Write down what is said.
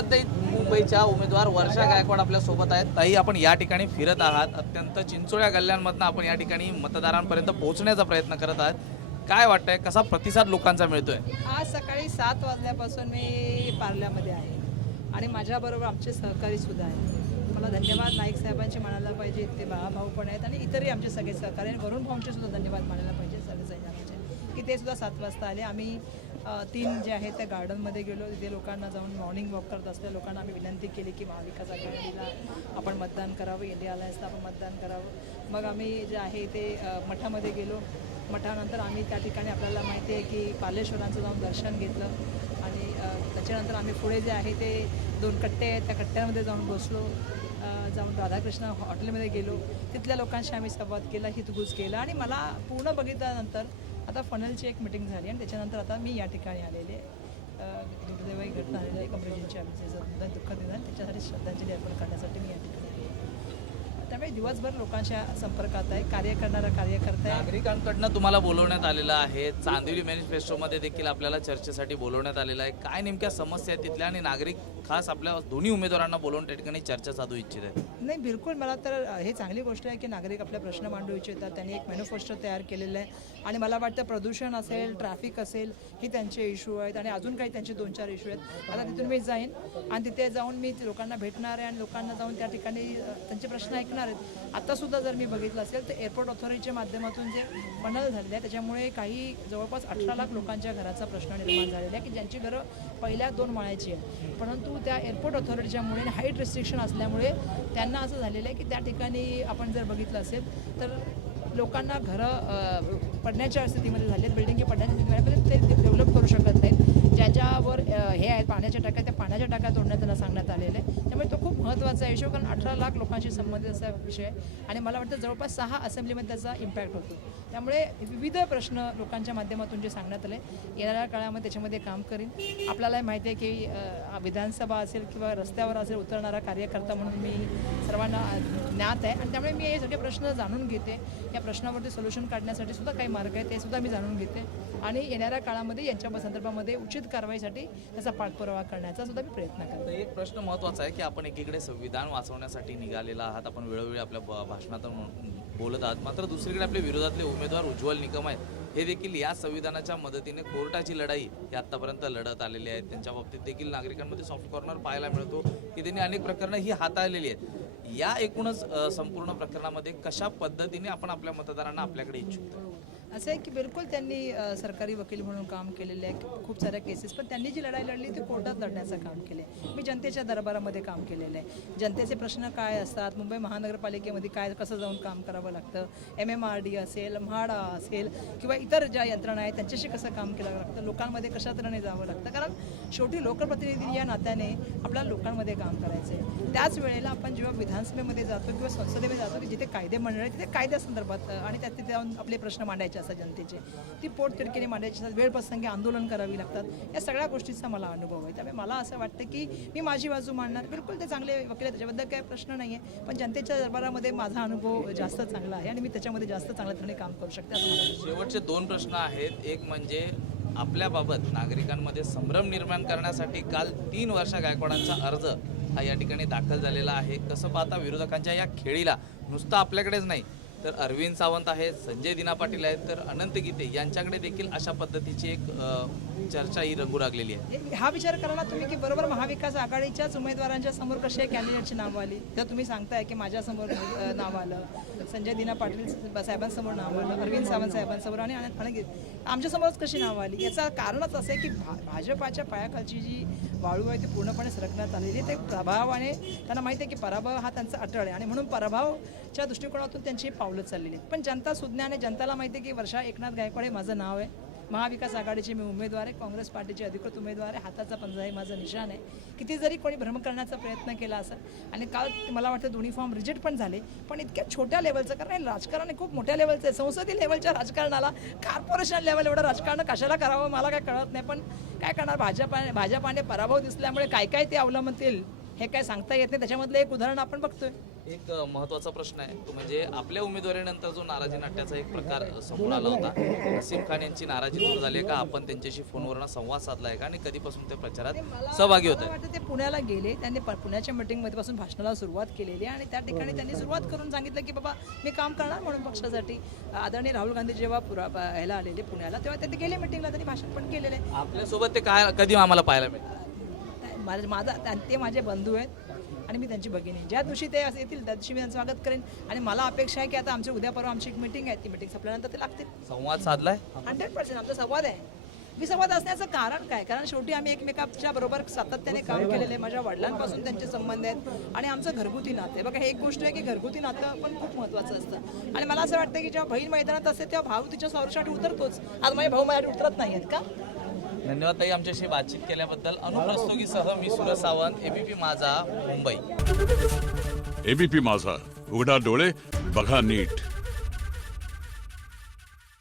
मध्य मुंबईच्या उमेदवार वर्षा गायकवाड आपल्या सोबत आहेत. ताई, आपण या ठिकाणी फिरत आहात, अत्यंत चिंचोळ्या गल्ल्यांमधनं आपण या ठिकाणी मतदारांपर्यंत पोहोचण्याचा प्रयत्न करत आहात. काय वाटतंय, कसा प्रतिसाद लोकांचा मिळतोय? आज सकाळी 7 वाजल्यापासून मी पार्ल्यामध्ये आहे आणि माझ्याबरोबर आमचे सहकारी सुद्धा आहेत. मला धन्यवाद नाईक साहेबांचे म्हणायला पाहिजे, इथे बाळाभाऊ पण आहेत आणि इतरही आमचे सगळे सहकारी आणि वरुण भाऊंचे सुद्धा धन्यवाद म्हणायला पाहिजे सगळे सैनिकांचे, की ते सुद्धा 7 वाजता आले. आम्ही 3 जे आहेत त्या गार्डनमध्ये गेलो. तिथे लोकांना जाऊन मॉर्निंग वॉक करत असल्या लोकांना आम्ही विनंती केली की महाविकास आघाडीला आपण मतदान करावं, इंडिया अलायन्सला आपण मतदान करावं. मग आम्ही जे आहे ते मठामध्ये गेलो. मठानंतर आम्ही त्या ठिकाणी आपल्याला माहिती आहे की पालेश्वरांचं जाऊन दर्शन घेतलं आणि त्याच्यानंतर आम्ही पुढे जे आहे ते 2 कट्टे आहेत त्या कट्ट्यामध्ये जाऊन बसलो. जाऊन राधाकृष्ण हॉटेलमध्ये गेलो. तिथल्या लोकांशी आम्ही संवाद केला, हितगुज केला आणि मला पूर्ण बघितल्यानंतर आता फनलची एक मिटिंग झाली आणि त्याच्यानंतर आता मी या ठिकाणी आलेले. दुर्दैवी घटना झालेली आहे कमरेजींची, आमचे दुःखद निधन, त्याच्यासाठी श्रद्धांजली अर्पण करण्यासाठी मी या ठिकाणी आले. त्यामुळे दिवसभर लोकांच्या संपर्कात आहे, कार्य करणारा कार्यकर्ता आहे. नागरिकांकडनं तुम्हाला बोलवण्यात आलेलं आहे. चांदिवली मॅनिफेस्टोमध्ये देखील आपल्याला चर्चेसाठी बोलवण्यात आलेलं आहे. काय नेमक्या समस्या आहेत तिथल्या आणि नागरिक खास आपल्या दोन्ही उमेदवारांना बोलवून त्या ठिकाणी चर्चा साधू इच्छित आहेत? नाही, बिलकुल. मला तर हे चांगली गोष्ट आहे की नागरिक आपले प्रश्न मांडू इच्छितात. त्यांनी एक मॅनिफेस्टो तयार केलेलं आहे आणि मला वाटतं प्रदूषण असेल, ट्रॅफिक असेल, ही त्यांचे इश्यू आहेत आणि अजून काही त्यांचे 2-4 इश्यू आहेत. आता तिथून मी जाईन आणि तिथे जाऊन मी लोकांना भेटणार आहे आणि लोकांना जाऊन त्या ठिकाणी त्यांचे प्रश्न ऐकणार आहेत. आत्तासुद्धा जर मी बघितलं असेल तर एअरपोर्ट ऑथॉरिटीच्या माध्यमातून जे पनल झालेलं आहे त्याच्यामुळे काही जवळपास 18 लाख लोकांच्या घराचा प्रश्न निर्माण झालेला आहे की ज्यांची घरं पहिल्या 2 माळ्याची आहे. परंतु त्या एअरपोर्ट ऑथॉरिटीच्यामुळे हाईट रिस्ट्रिक्शन असल्यामुळे त्यांना असं झालेलं आहे की त्या ठिकाणी आपण जर बघितलं असेल तर लोकांना घरं पडण्याच्या स्थितीमध्ये झाली आहेत, बिल्डिंगी पडण्याच्या स्थितीमध्ये ते डेव्हलप करू शकत नाहीत. ज्याच्यावर हे आहेत पाण्याच्या टाक्या, त्या पाण्याच्या टाक्या तोडण्यात त्यांना सांगण्यात आलेलं आहे. त्यामुळे तो खूप महत्त्वाचा इश्यू, कारण 18 लाख लोकांशी संबंधित असा विषय आहे आणि मला वाटतं जवळपास 6 असेंब्लीमध्ये त्याचा इम्पॅक्ट होतो. त्यामुळे विविध प्रश्न लोकांच्या माध्यमातून जे सांगण्यात आले, येणाऱ्या काळामध्ये त्याच्यामध्ये काम करीन. आपल्याला माहिती आहे की विधानसभा असेल किंवा रस्त्यावर असेल उतरणारा कार्यकर्ता म्हणून मी सर्वांना ज्ञात आहे आणि त्यामुळे मी हे सगळे प्रश्न जाणून घेते. या प्रश्नावरती सोल्युशन काढण्यासाठी सुद्धा काही मार्ग आहे ते सुद्धा मी जाणून घेते आणि येणाऱ्या काळामध्ये यांच्या संदर्भामध्ये उचित कारवाईसाठी त्याचा पाठपुरावा करण्याचा सुद्धा मी प्रयत्न करते. एक प्रश्न महत्त्वाचा आहे की आपण एकीकडे संविधान वाचवण्यासाठी निघालेला आहात, आपण वेळोवेळी आपल्या भाषणातून बोलत आहात, मात्र दुसरीकडे आपल्या विरोधातले उमेदवार उज्ज्वल निकम आहेत. हे देखील या संविधानाच्या मदतीने कोर्टाची लढाई ही आत्तापर्यंत लढत आलेली आहे. त्यांच्या बाबतीत देखील नागरिकांमध्ये सॉफ्ट कॉर्नर पाहायला मिळतो की त्यांनी अनेक प्रकरणं ही हाताळलेली आहेत. या एकूणच संपूर्ण प्रकरणामध्ये कशा पद्धतीने आपण आपल्या मतदारांना आपल्याकडे इच्छुक? असं आहे की बिलकुल त्यांनी सरकारी वकील म्हणून काम केलेलं आहे, खूप साऱ्या केसेस, पण त्यांनी जी लढाई लढली ती कोर्टात लढण्याचं काम केलं आहे. मी जनतेच्या दरबारामध्ये काम केलेलं आहे. जनतेचे प्रश्न काय असतात, मुंबई महानगरपालिकेमध्ये काय कसं जाऊन काम करावं लागतं, MMRD असेल, म्हाडा असेल किंवा इतर ज्या यंत्रणा आहेत त्यांच्याशी कसं काम केलं लागतं, लोकांमध्ये कशा तऱ्हेने जावं लागतं, कारण शेवटी लोकप्रतिनिधी या नात्याने आपल्याला लोकांमध्ये काम करायचं आहे. त्याच वेळेला आपण जेव्हा विधानसभेमध्ये जातो किंवा संसदेमध्ये जातो की जिथे कायदे मंडळ आहे तिथे कायद्यासंदर्भात आणि त्यात तिथे जाऊन आपले प्रश्न मांडायचे असतात, जनतेचे ती पोटतिडकीने मांडायची असतात, वेळप्रसंगी आंदोलन करावी लागतात. या सगळ्या गोष्टीचा मला अनुभव आहे. त्यामुळे मला असं वाटतं की मी माझी बाजू मांडणार. बिलकुल ते चांगले वकील आहेत, त्याच्याबद्दल काही प्रश्न नाही आहे, पण जनतेच्या दरबारामध्ये माझा अनुभव जास्त चांगला आहे आणि मी त्याच्यामध्ये जास्त चांगल्या तऱ्हेने काम करू शकते असं मला वाटतं. शेवटचे 2 प्रश्न आहेत. एक म्हणजे आपल्याबाबत नागरिकांमध्ये संभ्रम निर्माण करण्यासाठी काल 3 वर्षा गायकवाडांचा अर्ज हा या ठिकाणी दाखल झालेला आहे. कसं पाहता विरोधकांच्या या खेळीला? नुसतं आपल्याकडेच नाही तर अरविंद सावंत आहेत, संजय दिना पाटील आहेत, तर अनंत गीते यांच्याकडे देखील अशा पद्धतीची एक चर्चा ही रंगू लागलेली आहे. हा विचार करा ना तुम्ही की बरोबर महाविकास आघाडीच्याच उमेदवारांच्या समोर कशी कॅन्डिडेटची नावं आली. तर तुम्ही सांगताय की माझ्यासमोर नाव आलं, संजय दिना पाटील साहेबांसमोर नाव आलं, अरविंद सावंत साहेबांसमोर आणि आमच्यासमोरच कशी नावं आली. याचं कारणच असं आहे की भाजपाच्या पायाखालची जी वाळू आहे ती पूर्णपणे सरकण्यात आलेली. ते प्रभावाने त्यांना माहिती आहे की पराभव हा त्यांचा अटळ आहे आणि म्हणून पराभवच्या दृष्टिकोनातून त्यांची पावलं चाललेली आहेत. पण जनता सुज्ञाने, जनताला माहिती आहे की वर्षा एकनाथ गायकवाड हे माझं नाव आहे, महाविकास आघाडीचे मी उमेदवार आहे, काँग्रेस पार्टीचे अधिकृत उमेदवार आहे, हाताचा पंजा हे माझं निशाण आहे. किती जरी कोणी भ्रम करण्याचा प्रयत्न केला असेल आणि काल मला वाटतं दोन्ही फॉर्म रिजेक्ट पण झाले, पण इतक्या छोट्या लेवलचं, कारण राजकारण हे खूप मोठ्या लेवलचं आहे. संसदीय लेवलच्या राजकारणाला कॉर्पोरेशन लेवल एवढं राजकारण कशाला करावं मला काय कळत नाही. पण काय करणार, भाजपाने पराभव दिसल्यामुळे काय काय ते अवलंबतील हे काय सांगता येत नाही. त्याच्यामधलं एक उदाहरण आपण बघतोय. एक महत्त्वाचा प्रश्न आहे तो म्हणजे आपल्या उमेदवारीनंतर जो नाराजी नाट्याचा एक प्रकार समोर आला होता, नसीम खान यांची नाराजी दूर झाली आहे का? आपण त्यांच्याशी फोनवरनं संवाद साधलाय का आणि कधीपासून ते प्रचारात सहभागी होत मला आहे? वाटतं ते पुण्याला गेले, त्यांनी पुण्याच्या मीटिंगमध्ये पासून भाषणाला सुरुवात केलेली आहे आणि त्या ठिकाणी त्यांनी सुरुवात करून सांगितलं की बाबा मी काम करणार म्हणून पक्षासाठी. आदरणीय राहुल गांधी जेव्हा ह्याला आलेले पुण्याला तेव्हा ते गेले मीटिंगला, त्यांनी भाषण पण केलेलं आहे. आपल्यासोबत ते काय कधी आम्हाला पाहायला मिळेल? ते माझे बंधू आहेत आणि मी त्यांची भगिनी. ज्या दिवशी ते येतील त्या दिवशी मी त्यांचं स्वागत करेन आणि मला अपेक्षा आहे की आता आमची उद्या परवा आमची एक मीटिंग आहे, ती मीटिंग संपल्यानंतर ते लागतील. संवाद साधलाय? 100% आमचा संवाद आहे. विसंवाद असण्याचं कारण काय? कारण शेवटी आम्ही एकमेकांच्या बरोबर सातत्याने काम केलेलं आहे. माझ्या वडिलांपासून त्यांचे संबंध आहेत आणि आमचं घरगुती नातं आहे. बघा, हे एक गोष्ट आहे की घरगुती नातं पण खूप महत्त्वाचं असतं आणि मला असं वाटतं की जेव्हा बहीण मैदानात असते तेव्हा भाऊ तिच्या स्वारूसाठी उतरतोच. आज माझे भाऊ माझ्यासाठी उतरत नाही आहेत का? धन्यवाद ताई आमच्याशी बातचीत केल्याबद्दल. अनुप्रस्तोगीसह मी सूरज सावंत, एबीपी माझा, मुंबई. एबीपी माझा, उघडा डोळे बघा नीट.